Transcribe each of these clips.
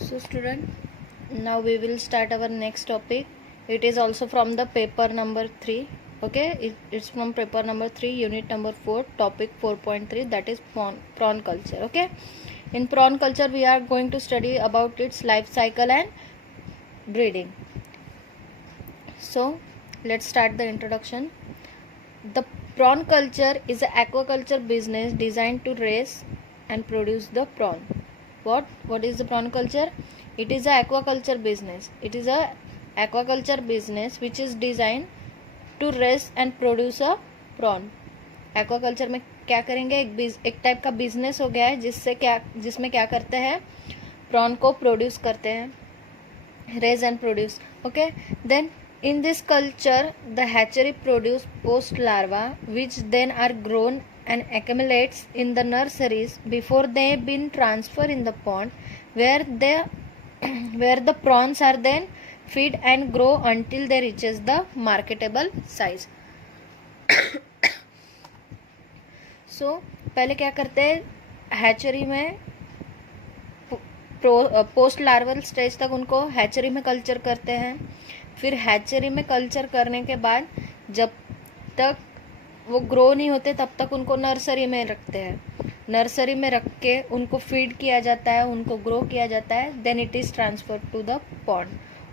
So student, now we will start our next topic. It is also from the paper number 3. Okay, it's from paper number 3, unit number 4, topic 4.3, that is prawn culture. Okay, in prawn culture we are going to study about its life cycle and breeding. So let's start the introduction. The prawn culture is an aquaculture business designed to raise and produce the prawn. What is the prawn culture? It is a aquaculture business. It is a aquaculture business which is designed to raise and produce a prawn. Aquaculture में क्या करेंगे, एक type का business हो गया है जिसमें क्या करते हैं, प्रॉन को प्रोड्यूस करते हैं, raise and produce. Okay, then in this culture the hatchery produce post larva which then are grown and accumulates in the nurseries before they been transferred in the pond where the prawns are then feed and grow until they reaches the marketable size. So पहले क्या करते हैं, hatchery में post larval stage तक उनको hatchery में culture करते हैं. फिर हैचरी में कल्चर करने के बाद जब तक वो ग्रो नहीं होते तब तक उनको नर्सरी में रखते हैं. नर्सरी में रख के उनको फीड किया जाता है, उनको ग्रो किया जाता है. Then it is transfer to the pond.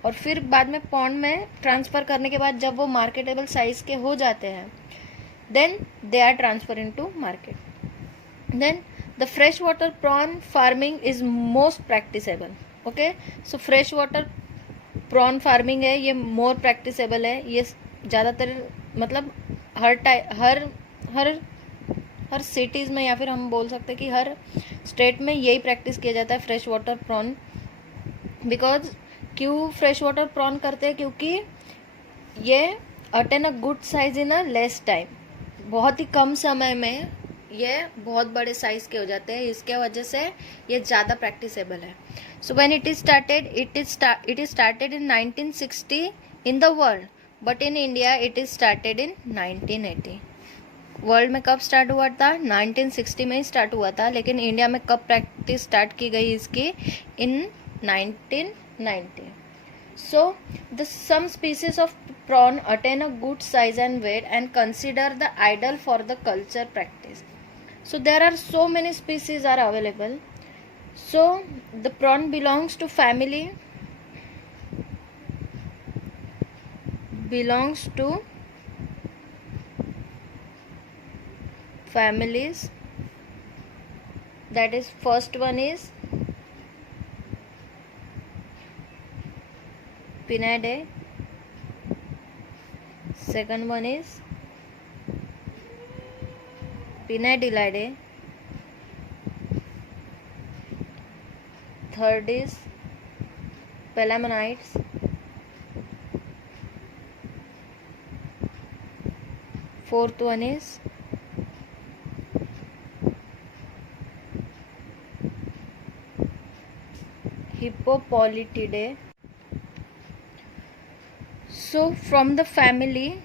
और फिर बाद में पॉन्ड में ट्रांसफ़र करने के बाद जब वो मार्केटेबल साइज़ के हो जाते हैं, then they are transfer into market. Then the freshwater prawn farming is most practicable. Okay, so freshwater prawn farming है, ये more practicable है. ये ज़्यादातर मतलब हर सिटीज़ में, या फिर हम बोल सकते हैं कि हर स्टेट में यही प्रैक्टिस किया जाता है, फ्रेश वाटर प्रॉन. बिकॉज क्यों फ्रेश वाटर प्रॉन करते हैं? क्योंकि ये attain a good size in a less time. बहुत ही कम समय में ये बहुत बड़े साइज के हो जाते हैं, इसके वजह से ये ज़्यादा प्रैक्टिसेबल है. So when it is started in 1960 in the world, but in India it is started in 1980. World में कब स्टार्ट हुआ था? 1960 में ही स्टार्ट हुआ था. लेकिन इंडिया में कब प्रैक्टिस स्टार्ट की गई इसकी? इन 1990. So some species of prawn attain a good size and weight and consider the ideal for the culture practice. So there are so many species are available. So the prawn belongs to families that is, first one is Pinidae, second one is Pinadillidae, third is Pelamonites, fourth one is Hippopolytidae. So from the family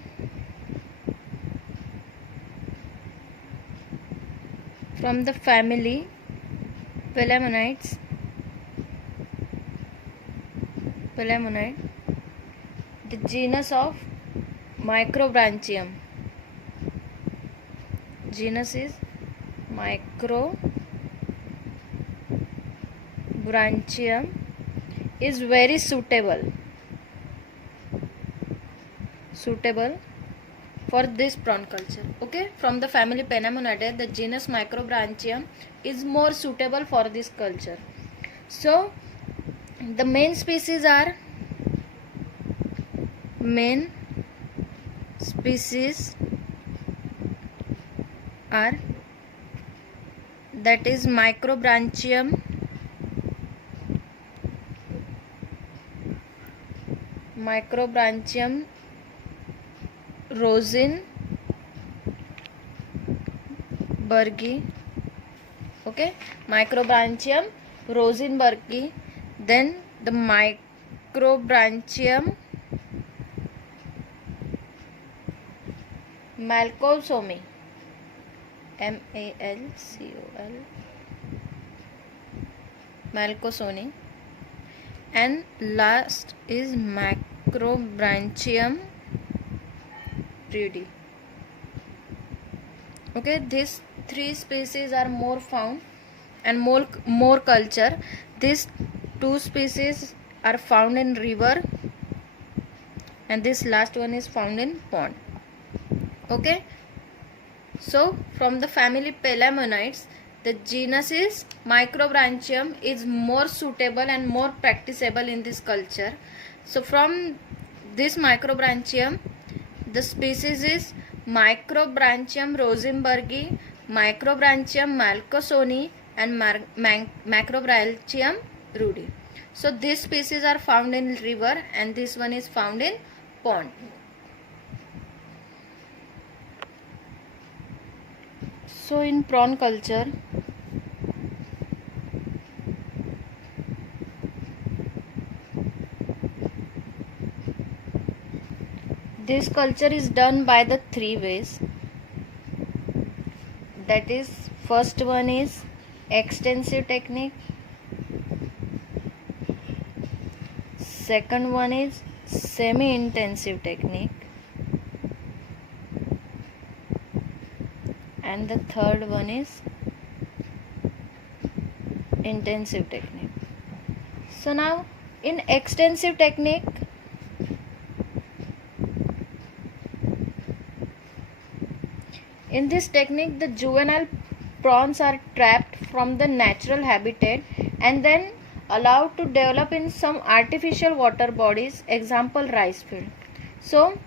Pelamonites, the genus of Microbranchium. Genus is Microbranchium is very suitable for this prawn culture. Okay, from the family Pelamonidae, the genus Microbranchium is more suitable for this culture. So the main species are that is Microbranchium, rosenbergi. Okay, Microbranchium rosenbergi. Then the Microbranchium malcolsomi, malcolsomi, and last is Macrobranchium reedi. Okay, these three species are more found and more culture. These two species are found in river and this last one is found in pond. Okay, so from the family Pelamonites, the genus is Microbranchium is more suitable and more practicable in this culture. So from this Microbranchium, the species is Microbranchium rosenbergi, Microbranchium malcosoni and Macrobranchium reedi. So these species are found in river and this one is found in pond. So in prawn culture, this culture is done by the three ways. That is, first one is extensive technique, second one is semi-intensive technique, and the third one is intensive technique. So now in extensive technique, in this technique the juvenile prawns are trapped from the natural habitat and then allowed to develop in some artificial water bodies, example rice field. So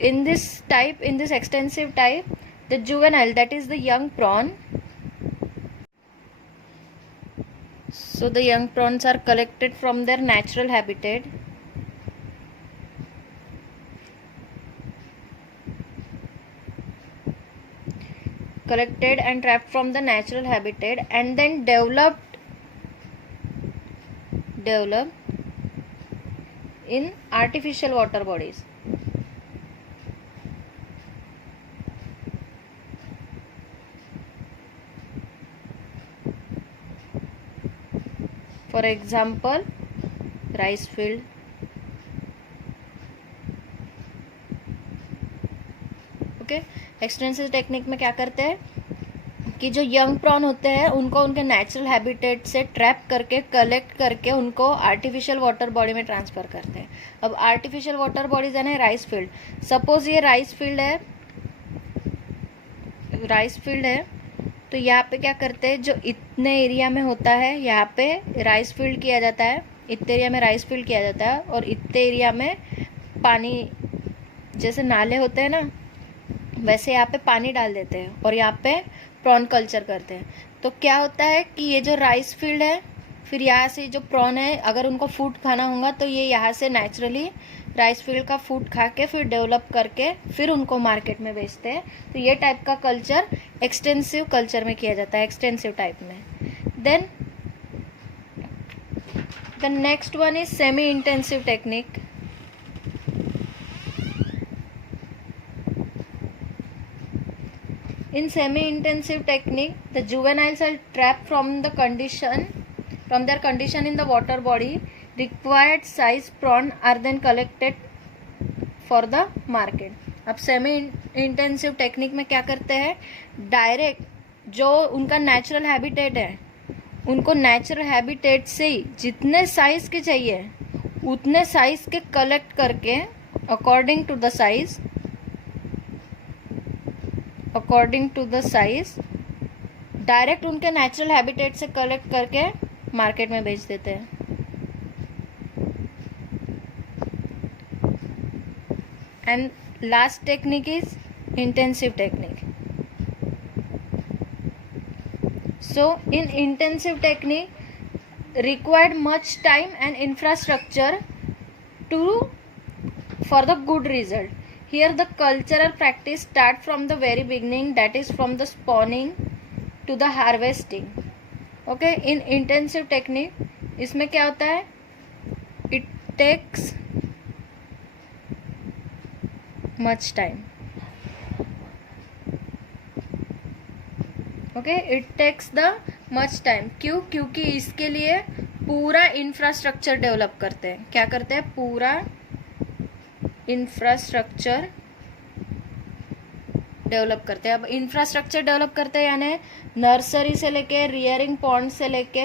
in this extensive type, the juvenile, that is the young prawn, so the young prawns are collected from their natural habitat, collected and trapped from the natural habitat and then developed in artificial water bodies. For example, rice field. Okay, extensive technique में क्या करते हैं कि जो young prawn होते हैं उनको उनके नेचुरल हैबिटेट से ट्रैप करके कलेक्ट करके उनको आर्टिफिशियल वाटर बॉडी में ट्रांसफर करते हैं. अब आर्टिफिशियल वाटर बॉडीज यानी राइस फील्ड, सपोज ये राइस फील्ड है तो यहाँ पे क्या करते हैं, जो इतने एरिया में होता है यहाँ पे राइस फील्ड किया जाता है, इतने एरिया में राइस फील्ड किया जाता है और इतने एरिया में पानी, जैसे नाले होते हैं ना वैसे यहाँ पे पानी डाल देते हैं और यहाँ पे प्रॉन कल्चर करते हैं. तो क्या होता है कि ये जो राइस फील्ड है, फिर यहाँ से जो प्रॉन है अगर उनको फूड खाना होगा तो ये यहाँ से नेचुरली राइस फील्ड का फूड खा के फिर डेवलप करके फिर उनको मार्केट में बेचते हैं. तो ये टाइप का कल्चर एक्सटेंसिव कल्चर में किया जाता है, एक्सटेंसिव टाइप में. Then the next one is semi intensive technique. In semi-intensive technique, the juveniles are trapped from their condition in the water body. Required size prawn are then collected for the market. अब semi intensive technique में क्या करते हैं, direct जो उनका natural habitat है उनको natural habitat से ही जितने साइज के चाहिए उतने साइज के कलेक्ट करके according to the size direct उनके नेचुरल हैबिटेट से कलेक्ट करके मार्केट में बेच देते हैं. And last technique is intensive technique. So in intensive technique required much time and infrastructure for the good result. Here the cultural practice start from the very beginning, that is from the spawning to the harvesting. Okay, in intensive technique इसमें क्या होता है, it takes much time. Okay, it takes the much time. क्यों? क्योंकि इसके लिए पूरा infrastructure develop करते हैं। क्या करते हैं? पूरा इंफ्रास्ट्रक्चर डेवलप करते हैं। अब इंफ्रास्ट्रक्चर डेवलप करते हैं यानी नर्सरी से लेके रियरिंग पॉन्ड से लेके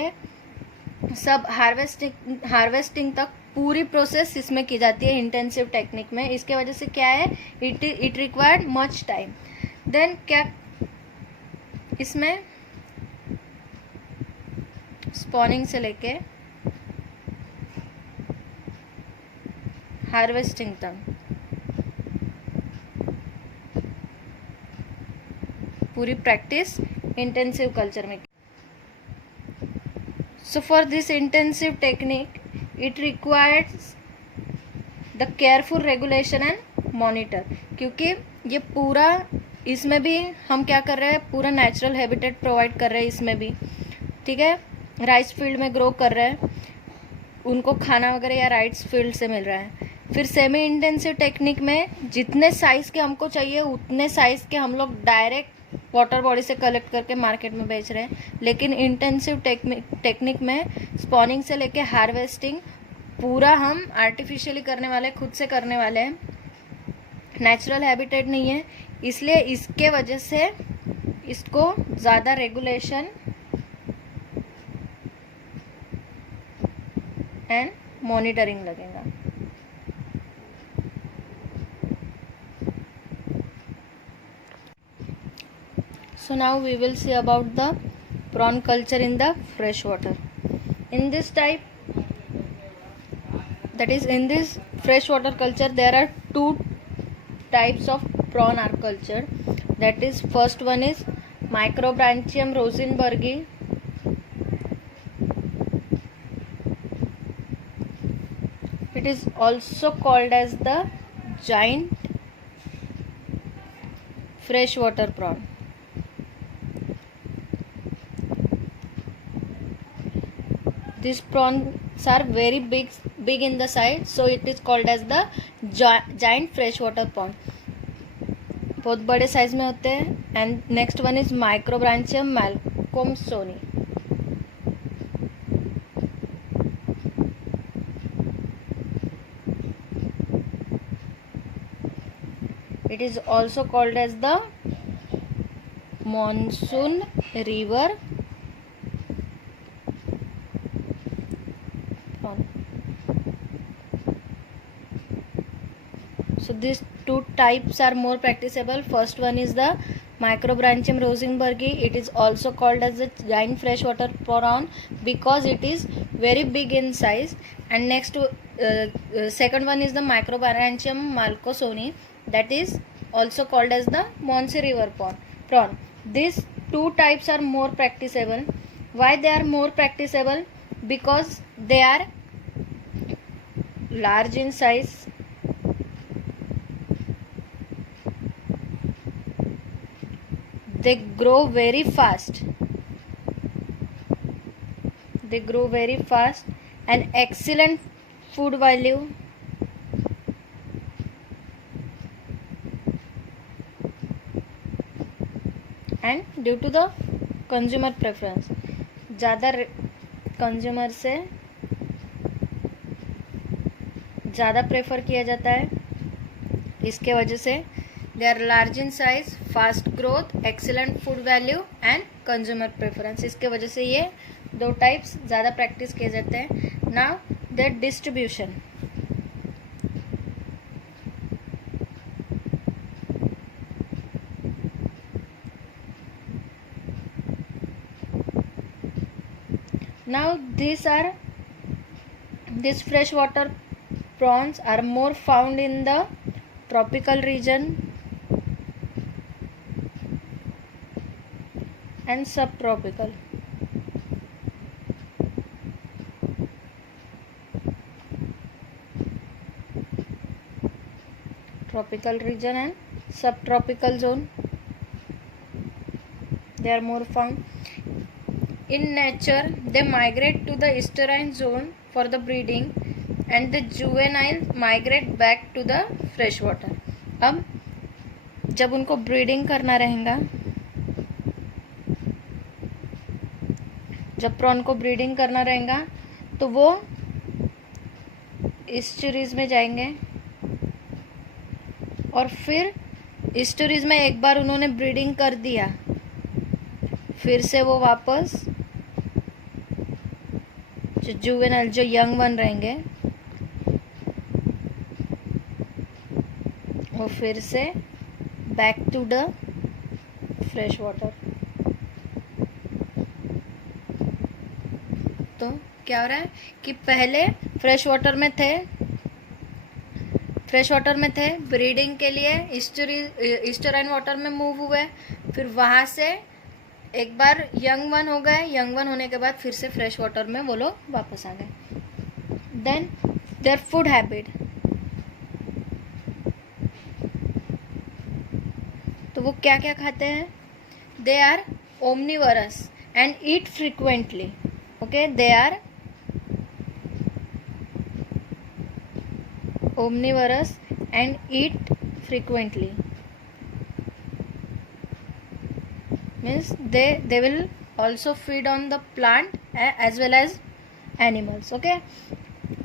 सब हार्वेस्टिंग तक पूरी प्रोसेस इसमें की जाती है इंटेंसिव टेक्निक में। इसके वजह से क्या है, it required much time. Then क्या इसमें स्पॉनिंग से लेके हार्वेस्टिंग तक पूरी प्रैक्टिस इंटेंसिव कल्चर में। So for this intensive technique it requires the careful regulation and monitor, क्योंकि ये पूरा इसमें भी हम क्या कर रहे हैं, पूरा नेचुरल हैबिटेट प्रोवाइड कर रहे हैं इसमें भी, ठीक है। राइस फील्ड में ग्रो कर रहे हैं, उनको खाना वगैरह या राइस फील्ड से मिल रहा है। फिर सेमी इंटेंसिव टेक्निक में जितने साइज के हमको चाहिए उतने साइज के हम लोग डायरेक्ट वाटर बॉडी से कलेक्ट करके मार्केट में बेच रहे हैं। लेकिन इंटेंसिव टेक्निक में स्पॉनिंग से लेके हार्वेस्टिंग पूरा हम आर्टिफिशियली करने वाले, खुद से करने वाले हैं। नेचुरल हैबिटेट नहीं है, इसलिए इसके वजह से इसको ज़्यादा रेगुलेशन एंड मॉनिटरिंग लगेगा। So now we will see about the prawn culture in the fresh water. In this type, that is in this freshwater culture, there are two types of prawn are cultured. That is, first one is Microbranchium rosenbergi. It is also called as the giant freshwater prawn. These prawns are very big in the size, so it is called as the giant freshwater prawn. बहुत बड़े size में होते हैं. And next one is Microbranchium malcolmsoni. It is also called as the monsoon river prawn. So these two types are more practicable. First one is the Microbranchium rosenbergi. It is also called as the giant freshwater prawn because it is very big in size. And next second one is the Microbranchium malcolmsoni, that is also called as the monsoon river prawn. These two types are more practicable. Why they are more practicable? Because they are large in size, they grow very fast, and excellent food value, and due to the consumer preference, ज़्यादा consumer से ज़्यादा prefer किया जाता है. इसके वजह से they are large in size, fast growth, excellent food value and consumer preference. इसके वजह से ये दो टाइप्स ज़्यादा प्रैक्टिस किए जाते हैं. Now there distribution. Now these freshwater prawns are more found in the tropical region and subtropical. Tropical region and subtropical zone, they are more found. In nature, they migrate to the estuarine zone for the breeding and the juvenile migrate back to the freshwater. अब जब उनको breeding करना रहेगा, जब prawn को breeding करना रहेगा तो वो ईस्चुरीज में जाएंगे और फिर ईस्चुरीज में एक बार उन्होंने ब्रीडिंग कर दिया, फिर से वो वापस जो जुवेनाइल, जो यंग वन रहेंगे, वो फिर से back to the fresh water. तो क्या हो रहा है कि पहले फ्रेश वाटर में थे, ब्रीडिंग के लिए ईस्टराइन वाटर में मूव हुए, फिर वहाँ से एक बार यंग वन हो गए, यंग वन होने के बाद फिर से फ्रेश वाटर में वो लोग वापस आ गए। देन देयर फूड हैबिट, तो वो क्या क्या खाते हैं? They are omnivorous and eat frequently. Okay, they are omnivorous and eat frequently, means they will also feed on the plant as well as animals. okay,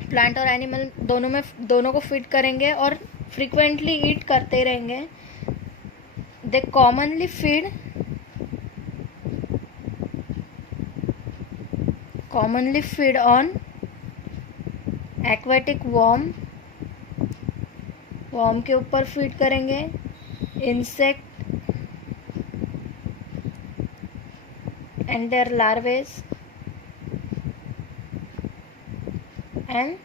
plant और animal दोनों को feed करेंगे और फ्रीक्वेंटली ईट करते ही रहेंगे। They commonly feed on aquatic worm के ऊपर फीड करेंगे, insect and their larvae and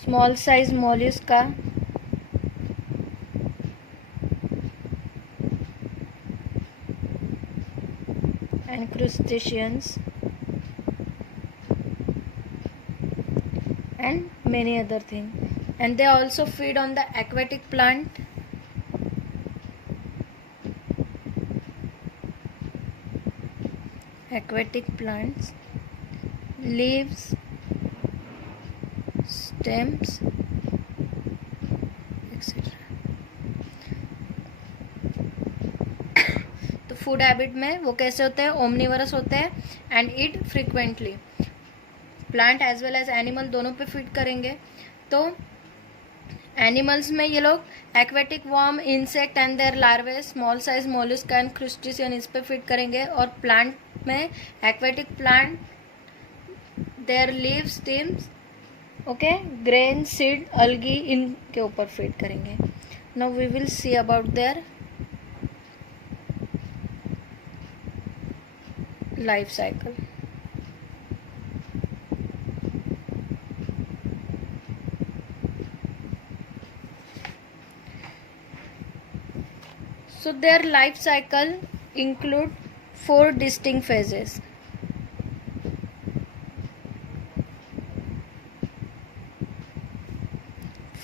small size mollusca and crustaceans and many other things. And they also feed on the aquatic plant, plants, leaves, stems, etc. तो food habit में वो कैसे होते हैं? Omnivorous होते हैं and eat frequently, plant as well as animal दोनों पे फीड करेंगे। तो एनिमल्स में ये लोग aquatic worm, insect and their larvae, small size mollusc and crustacean, इस पे फीड करेंगे। और प्लांट में aquatic plant, their leaves, stems, okay, grain, seed, algae, इनके ऊपर फीड करेंगे। Now we will see about their life cycle. So their life cycle include 4 distinct phases.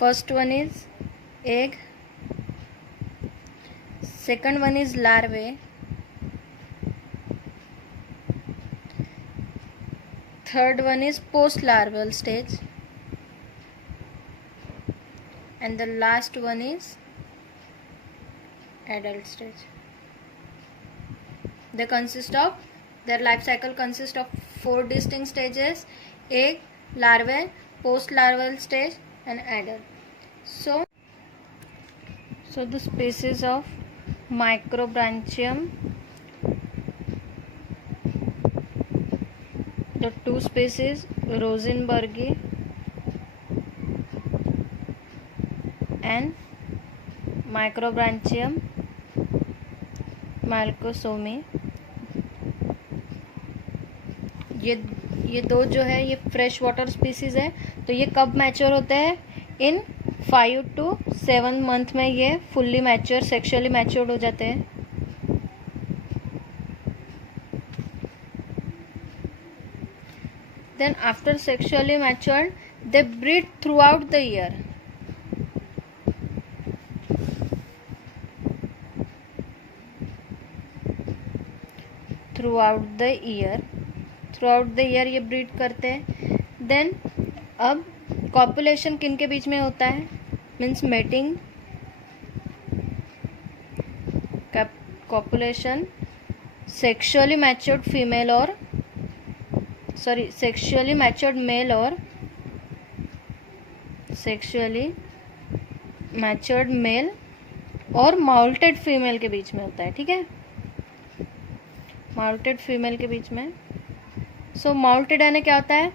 First one is egg, second one is larvae, third one is post larval stage, and the last one is adult stage. Their life cycle consists of 4 distinct stages: egg, larvae, post larval stage and adult. So the species of Microbranchium, the 2 species Rosenbergi and Microbranchium malcosomi, ये 2 जो है ये fresh water species है। तो ये कब mature होते हैं? इन 5 to 7 मंथ में ये फुल्ली मैच्योर, सेक्सुअली मैच्योर्ड हो जाते हैं। Then after sexually matured they breed throughout the year. Throughout the year ये ब्रीड करते हैं। देन अब कॉपुलेशन किन के बीच में होता है? Means mating, copulation sexually matured female और सॉरी सेक्सुअली मैच्योर्ड मेल और सेक्सुअली मैच्योर्ड मेल और माउल्टेड फीमेल के बीच में होता है, ठीक है, माउल्टेड फीमेल के बीच में। सो माउल्टेड यानी क्या होता है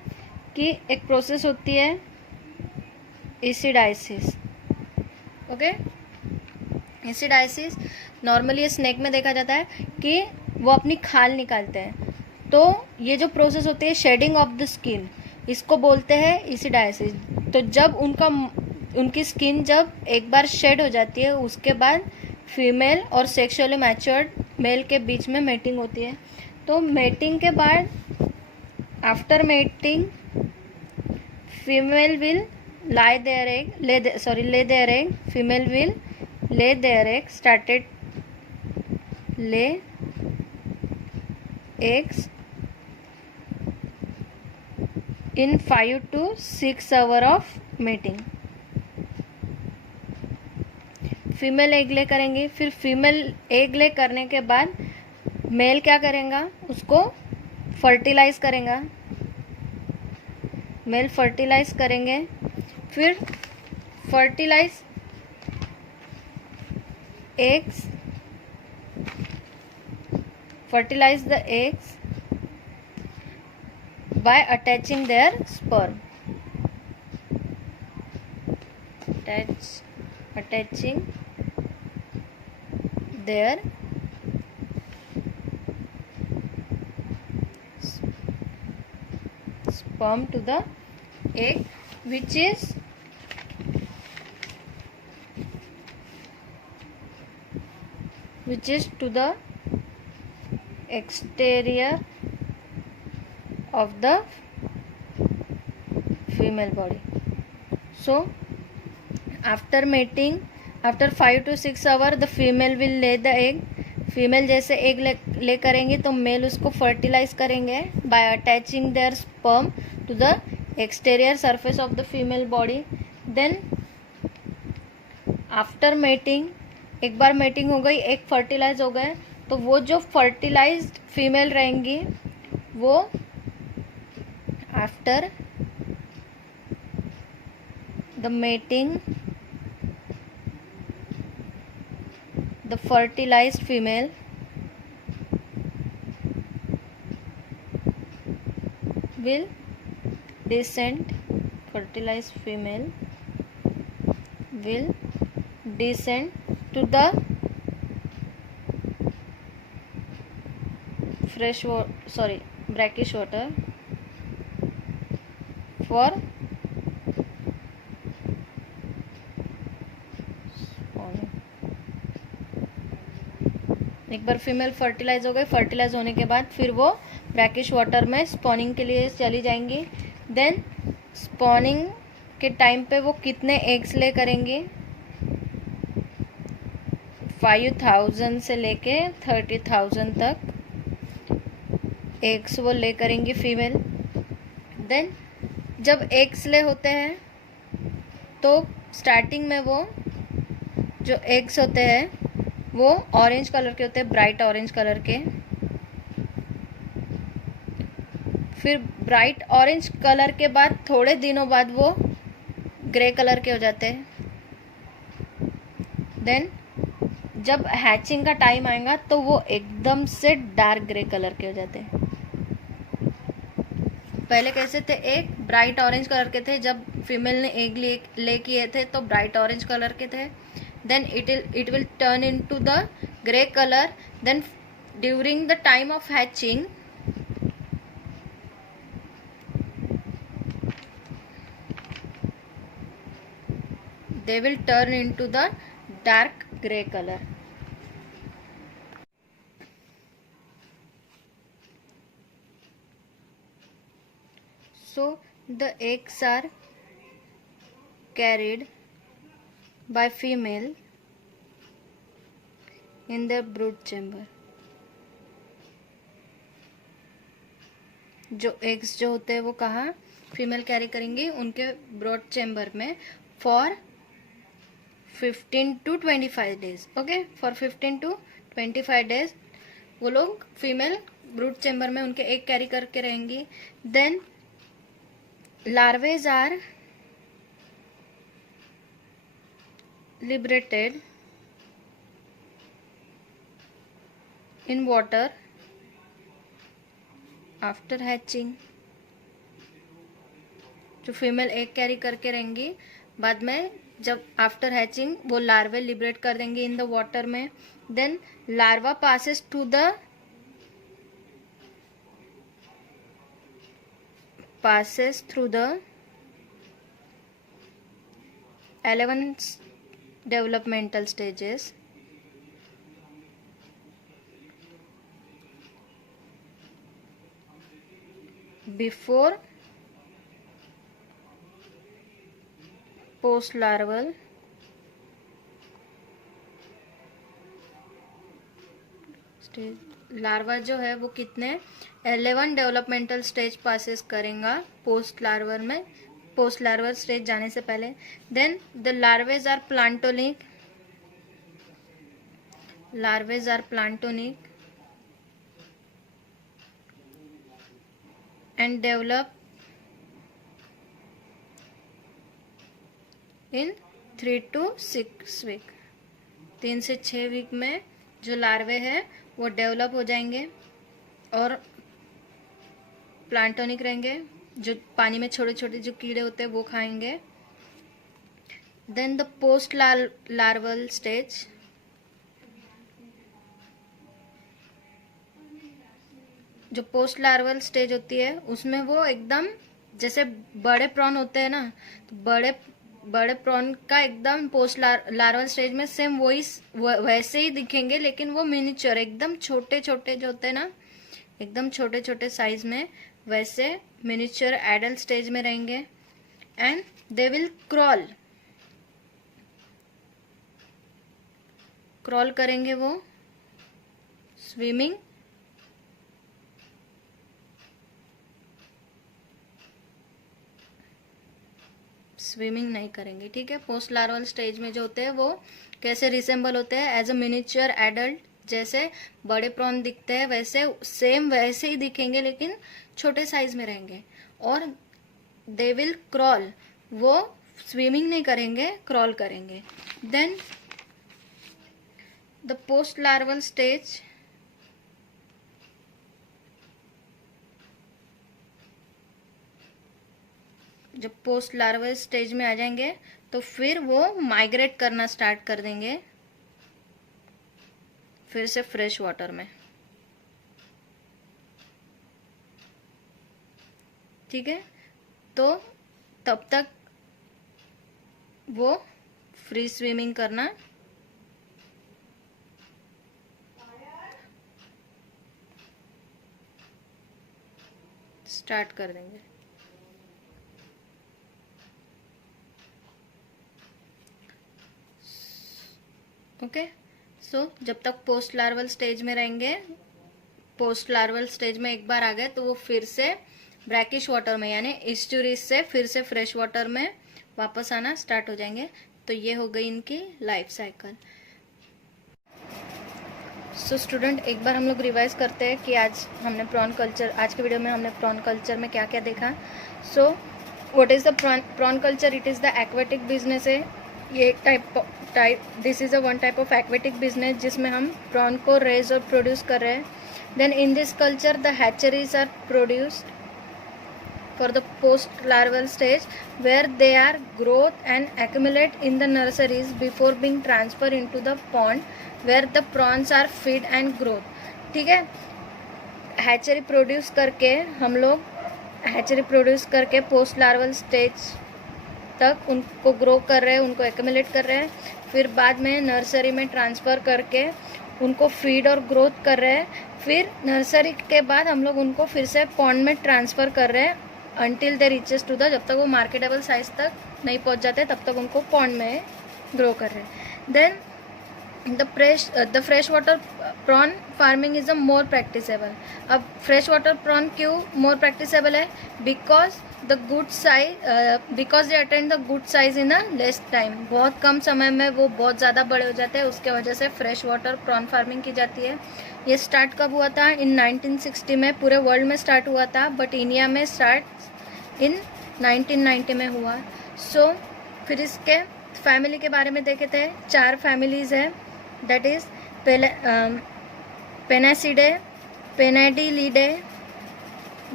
कि एक प्रोसेस होती है एसिडाइसिस, ओके। एसिडाइसिस नॉर्मली स्नेक में देखा जाता है कि वो अपनी खाल निकालते हैं, तो ये जो प्रोसेस होती है शेडिंग ऑफ द स्किन, इसको बोलते हैं एसिडाइसिस। तो जब उनकी स्किन जब एक बार शेड हो जाती है, उसके बाद फीमेल और सेक्सुअली मैच्योर्ड मेल के बीच में मेटिंग होती है। तो मेटिंग के बाद after mating female will lay their egg, lay their egg, female will lay their egg, started lay eggs in 5 to 6 hours of mating। Female egg ले करेंगी, फिर फीमेल एग ले करने के बाद मेल क्या करेगा, उसको फर्टिलाइज करेगा, मेल फर्टिलाइज करेंगे, फिर fertilize eggs, fertilize the eggs by attaching their sperm, attaching their sperm to the egg, which is to the exterior of the female body. So after mating, after 5 to 6 hours the female will lay the egg। Female जैसे egg lay करेंगे तो male उसको fertilize करेंगे by attaching their sperm to the exterior surface of the female body. Then after mating, एक बार mating हो गई, egg fertilize हो गए, तो वो जो फर्टिलाइज्ड फीमेल रहेंगी वो after the mating the fertilized female will descend, fertilized female will descend to the brackish water for एक बार फीमेल फर्टिलाइज हो गई, फर्टिलाइज होने के बाद फिर वो ब्रैकिश वाटर में स्पॉनिंग के लिए चली जाएंगी। देन स्पॉनिंग के टाइम पे वो कितने एग्स ले करेंगी, 5000 से लेके 30,000 तक एग्स वो ले करेंगी फीमेल। देन जब एग्स ले होते हैं तो स्टार्टिंग में वो जो एग्स होते हैं वो ऑरेंज कलर के होते हैं, ब्राइट ऑरेंज कलर के। फिर ब्राइट ऑरेंज कलर के बाद थोड़े दिनों बाद वो ग्रे कलर के हो जाते हैं। देन जब हैचिंग का टाइम आएगा तो वो एकदम से डार्क ग्रे कलर के हो जाते हैं। पहले कैसे थे, एक ब्राइट ऑरेंज कलर के थे, जब फीमेल ने एग ले किए थे तो ब्राइट ऑरेंज कलर के थे। Then it will turn into the gray color. Then during the time of hatching, they will turn into the dark gray color. So the eggs are carried by female in their brood chamber। जो eggs जो होते हैं वो कहाँ female carry करेंगी, उनके broad chamber में for 15 to 25 days। Okay, for 15 to 25 days वो लोग फीमेल ब्रूड चेम्बर में उनके एग कैरी करके रहेंगी. Then larvae are liberated in water after hatching. जो फीमेल एग कैरी करके रहेंगी, बाद में जब आफ्टर हैचिंग वो लार्वे लिबरेट कर देंगे इन द वाटर में. Then larva passes through the 11 developmental stages. Before post larval stage. Larva जो है वो कितने 11 डेवलपमेंटल स्टेज पासेस करेगा पोस्ट लार्वल स्टेज जाने से पहले. Then the larvae are planktonic and develop in 3 to 6 week. 3 से 6 वीक में जो लार्वे है वो डेवलप हो जाएंगे और प्लांटोनिक रहेंगे. जो पानी में छोटे छोटे जो कीड़े होते हैं वो खाएंगे. Then the post larval stage. जो पोस्ट लार्वल स्टेज होती है उसमें वो एकदम जैसे बड़े प्रॉन होते हैं ना, तो बड़े प्रॉन का एकदम पोस्ट लार्वल स्टेज में सेम वैसे ही दिखेंगे, लेकिन वो मिनिचर एकदम छोटे छोटे जो होते हैं ना, एकदम छोटे छोटे साइज में, वैसे मिनिचर एडल्ट स्टेज में रहेंगे. एंड दे विल क्रॉल करेंगे. वो स्विमिंग नहीं करेंगे. ठीक है. पोस्ट लार्वल स्टेज में जो होते हैं वो कैसे रिसेंबल होते हैं एज अ मिनिचर एडल्ट. जैसे बड़े प्रॉन दिखते हैं वैसे ही दिखेंगे, लेकिन छोटे साइज में रहेंगे. और दे विल क्रॉल, वो स्विमिंग नहीं करेंगे, क्रॉल करेंगे. Then the post larval stage जब पोस्ट लार्वल स्टेज में आ जाएंगे तो फिर वो माइग्रेट करना स्टार्ट कर देंगे फिर से फ्रेश वाटर में. ठीक है. तो तब तक वो फ्री स्विमिंग करना स्टार्ट कर देंगे. ओके. सो जब तक पोस्ट लार्वल स्टेज में रहेंगे, पोस्ट लार्वल स्टेज में एक बार आ गए तो वो फिर से ब्रैकिश वाटर में यानी एस्चुरीज से फिर से फ्रेश वाटर में वापस आना स्टार्ट हो जाएंगे. तो ये हो गई इनकी लाइफ साइकिल. सो स्टूडेंट, एक बार हम लोग रिवाइज करते हैं कि आज के वीडियो में हमने प्रॉन कल्चर में क्या क्या देखा. So what is the prawn culture? It is the aquatic business है. ये this is a one type of aquatic business जिसमें हम प्रॉन को रेज और प्रोड्यूस कर रहे हैं. Then in this culture the hatcheries are produced for the post larval stage where they are growth and accumulate in the nurseries before being transferred into the pond where the prawns are feed and growth. ठीक है. Hatchery produce करके post larval stage तक उनको grow कर रहे हैं, उनको accumulate कर रहे हैं, फिर बाद में नर्सरी में ट्रांसफ़र करके उनको फीड और ग्रोथ कर रहे हैं. फिर नर्सरी के बाद हम लोग उनको फिर से पॉन्ड में ट्रांसफ़र कर रहे हैं until they reaches to the, जब तक वो मार्केटेबल साइज तक नहीं पहुंच जाते तब तक उनको पॉन्ड में ग्रो कर रहे हैं. Then the freshwater prawn farming is a more practicable. अब freshwater prawn क्यों more practicable है? Because the good size because they attain the good size in a less time. बहुत कम समय में वो बहुत ज़्यादा बड़े हो जाते हैं, उसके वजह से freshwater prawn farming की जाती है. ये स्टार्ट कब हुआ था? इन 1960 में. पूरे वर्ल्ड में स्टार्ट हुआ था, बट इंडिया में स्टार्ट इन 1990 में हुआ. सो फिर इसके फैमिली के बारे में देखे थे. 4 फैमिलीज़ है, that is Penacidae, Penadilidae,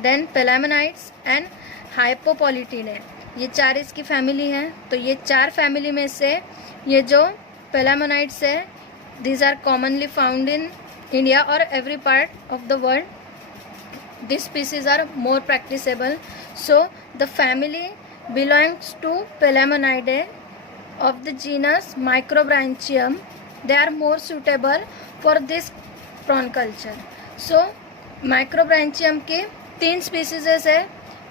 then Pelamonites and Hypopolitidae. ये 4 इसकी फैमिली है. तो ये 4 फैमिली में से ये जो Pelamonites है, these are commonly found in India or every part of the world. These species are more practicable. So the family belongs to Pelamonidae of the genus Microbranchium. They are more suitable for this prawn culture. So Microbranchium के 3 species है.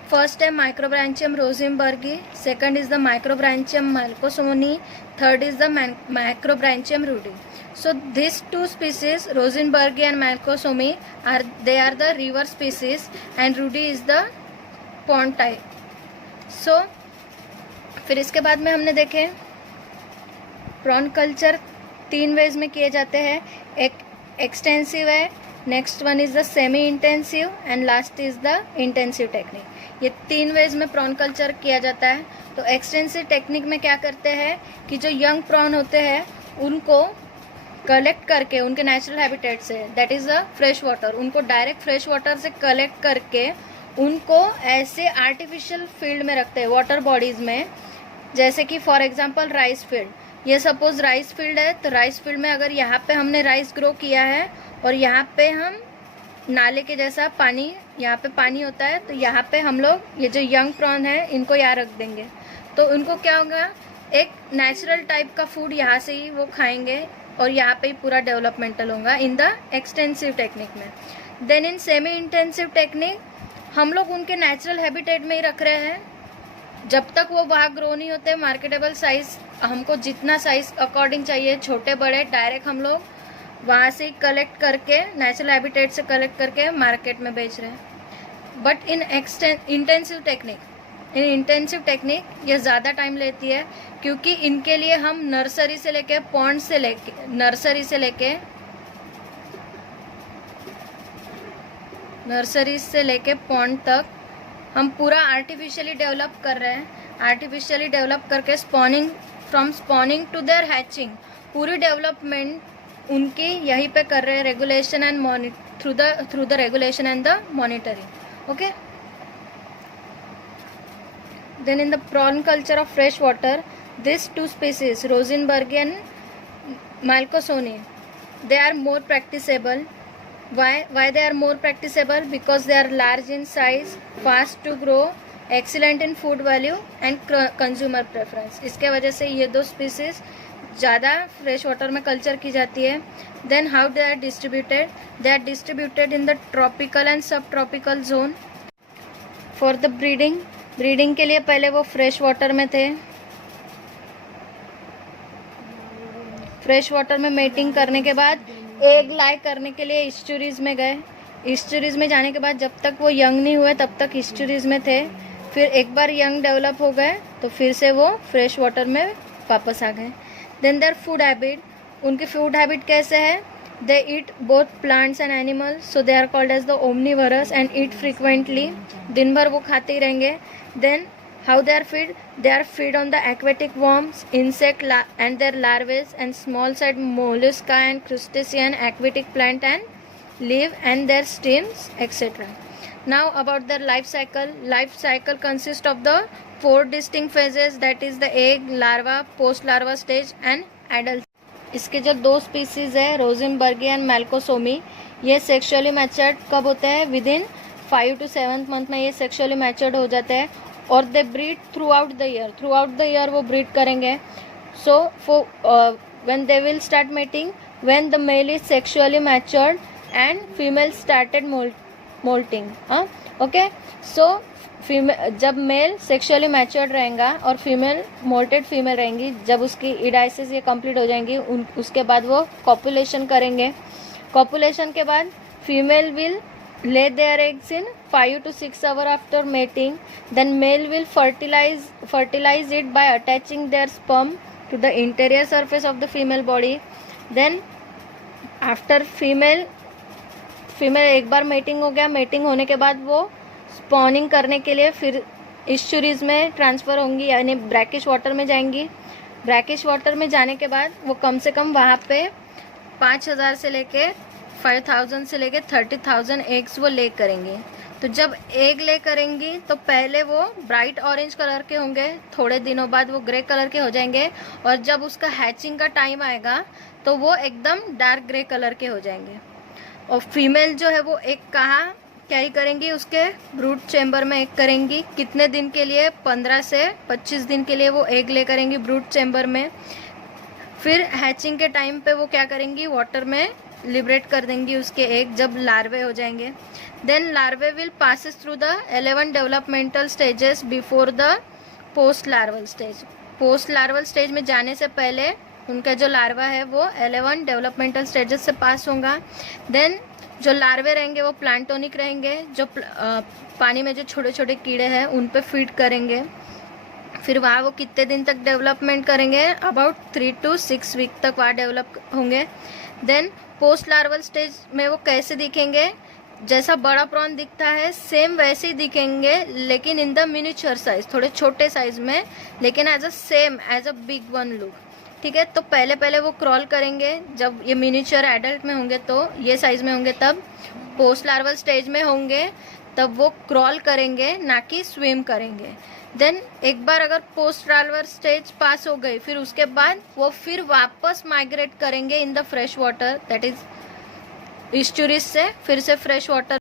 First है Microbranchium rosenbergi, second is the Microbranchium malcosoni, third is the Microbranchium rudi. So these 2 species, rosenbergi and malcosoni, are the river species and rudi is the pond type. So फिर इसके बाद में हमने देखे prawn culture 3 veg में किए जाते हैं. एक एक्सटेंसिव है, next one is the semi intensive and last is the intensive technique. ये 3 वेज में प्रॉन कल्चर किया जाता है. तो एक्सटेंसिव टेक्निक में क्या करते हैं कि जो यंग प्रॉन होते हैं उनको कलेक्ट करके उनके नेचुरल हैबिटेट से, that is the fresh water, उनको डायरेक्ट फ्रेश वाटर से कलेक्ट करके उनको ऐसे आर्टिफिशियल फील्ड में रखते हैं, वाटर बॉडीज़ में. जैसे कि फॉर एग्जांपल राइस फील्ड. ये सपोज राइस फील्ड है, तो राइस फील्ड में अगर यहाँ पे हमने राइस ग्रो किया है और यहाँ पे हम नाले के जैसा पानी, यहाँ पे पानी होता है, तो यहाँ पे हम लोग ये जो यंग प्रॉन है इनको यहाँ रख देंगे. तो उनको क्या होगा, एक नेचुरल टाइप का फूड यहाँ से ही वो खाएंगे और यहाँ पे ही पूरा डेवलपमेंटल होगा इन द एक्सटेंसिव टेक्निक में. Then in semi intensive technique हम लोग उनके नेचुरल हैबिटेट में ही रख रहे हैं. जब तक वो वहाँ ग्रो नहीं होते, मार्केटेबल साइज हमको जितना साइज अकॉर्डिंग चाहिए, छोटे बड़े डायरेक्ट हम लोग वहाँ से कलेक्ट करके नेचुरल हैबिटेट से कलेक्ट करके मार्केट में बेच रहे हैं. बट इन इंटेंसिव टेक्निक ये ज़्यादा टाइम लेती है, क्योंकि इनके लिए हम नर्सरी से लेके पॉन्ड से लेके पॉन्ड तक हम पूरा आर्टिफिशियली डेवलप कर रहे हैं. आर्टिफिशियली डेवलप करके from spawning to their hatching, पूरी डेवलपमेंट उनकी यहीं पे कर रहे हैं, regulation and through the regulation and the monitoring. Okay. Then in the prawn culture of fresh water, this 2 species, rosenbergi and malcosoni, they are more practicable. Why they are more practicable? Because they are large in size, fast to grow, excellent in food value and consumer preference. इसके वजह से ये 2 species ज़्यादा fresh water में culture की जाती है. Then how they are distributed? They are distributed in the tropical and sub tropical zone. For the breeding के लिए पहले वो फ्रेश वाटर में थे. फ्रेश वाटर में मेटिंग करने के बाद एग लाई करने के लिए इस्चुरीज में गए. इस्चुरीज में जाने के बाद जब तक वो यंग नहीं हुए तब तक इस्चुरीज में थे. फिर एक बार यंग डेवलप हो गए तो फिर से वो फ्रेश वाटर में वापस आ गए. देन देयर फूड हैबिट, उनकी फूड हैबिट कैसे है? They eat both plants and animals, so they are called as the omnivorous and eat frequently. दिन भर वो खाते ही रहेंगे. Then how they are feed? They are feed on the aquatic worms, insect and their larvae and small sized mollusca and crustacean, aquatic plant and leaf and their stems, etc. Now about their life cycle. Life cycle consists of the 4 distinct phases, that is the egg, larva, post larva stage and adult. इसके जो 2 species है, rosenbergi and malcosoni, ये sexually matured कब होते हैं? Within 5 to 7 month में ये sexually matured हो जाते हैं और they breed throughout the year वो ब्रीड करेंगे. So when they will start mating when the male is sexually matured and female started moulting. Okay. So female जब male sexually matured रहेगा और female molted female रहेंगी, जब उसकी इडाइसिस ये complete हो जाएंगी उसके बाद वो कॉपुलेशन करेंगे। कॉपुलेशन के बाद female will lay their eggs in 5 to 6 hours after mating. Then male will fertilize it by attaching their sperm to the interior surface of the female body. Then after female एक बार mating हो गया, mating होने के बाद वो spawning करने के लिए फिर इश्चुरीज में ट्रांसफ़र होंगी, यानी ब्रैकिश वाटर में जाएंगी। ब्रैकिश वाटर में जाने के बाद वो कम से कम वहाँ पे 5000 से लेके 5000 से लेके 30,000 एग्स वो ले करेंगी। तो जब एग ले करेंगी तो पहले वो ब्राइट ऑरेंज कलर के होंगे, थोड़े दिनों बाद वो ग्रे कलर के हो जाएंगे, और जब उसका हैचिंग का टाइम आएगा तो वो एकदम डार्क ग्रे कलर के हो जाएंगे। और फीमेल जो है वो एग कहाँ कैरी करेंगी, उसके ब्रूड चेम्बर में एग करेंगी। कितने दिन के लिए? 15 से 25 दिन के लिए वो एग ले करेंगी ब्रूड चेम्बर में। फिर हैचिंग के टाइम पे वो क्या करेंगी, वाटर में लिबरेट कर देंगी उसके एग जब लार्वे हो जाएंगे। Then larvae will passes through the 11 developmental stages before the post larval stage. Post larval stage में जाने से पहले उनका जो लार्वा है वो 11 डेवलपमेंटल स्टेजेस से पास होगा। देन जो लार्वे रहेंगे वो प्लांटोनिक रहेंगे, जो पानी में जो छोटे छोटे कीड़े हैं उन पे फीड करेंगे। फिर वहाँ वो कितने दिन तक डेवलपमेंट करेंगे? अबाउट 3 to 6 वीक तक वहाँ डेवलप होंगे। देन पोस्ट लार्वल स्टेज में वो कैसे दिखेंगे? जैसा बड़ा प्रॉन दिखता है सेम वैसे ही दिखेंगे, लेकिन इन द मिनिचर साइज, थोड़े छोटे साइज में, लेकिन as a big one look. ठीक है, तो पहले वो क्रॉल करेंगे। जब ये मिनिचर एडल्ट में होंगे तो ये साइज में होंगे, तब पोस्ट लार्वल स्टेज में होंगे तब वो क्रॉल करेंगे, ना कि स्विम करेंगे। देन एक बार अगर पोस्ट लार्वल स्टेज पास हो गई, फिर उसके बाद वो फिर वापस माइग्रेट करेंगे in the fresh water, that is estuaries से फिर से फ्रेश वाटर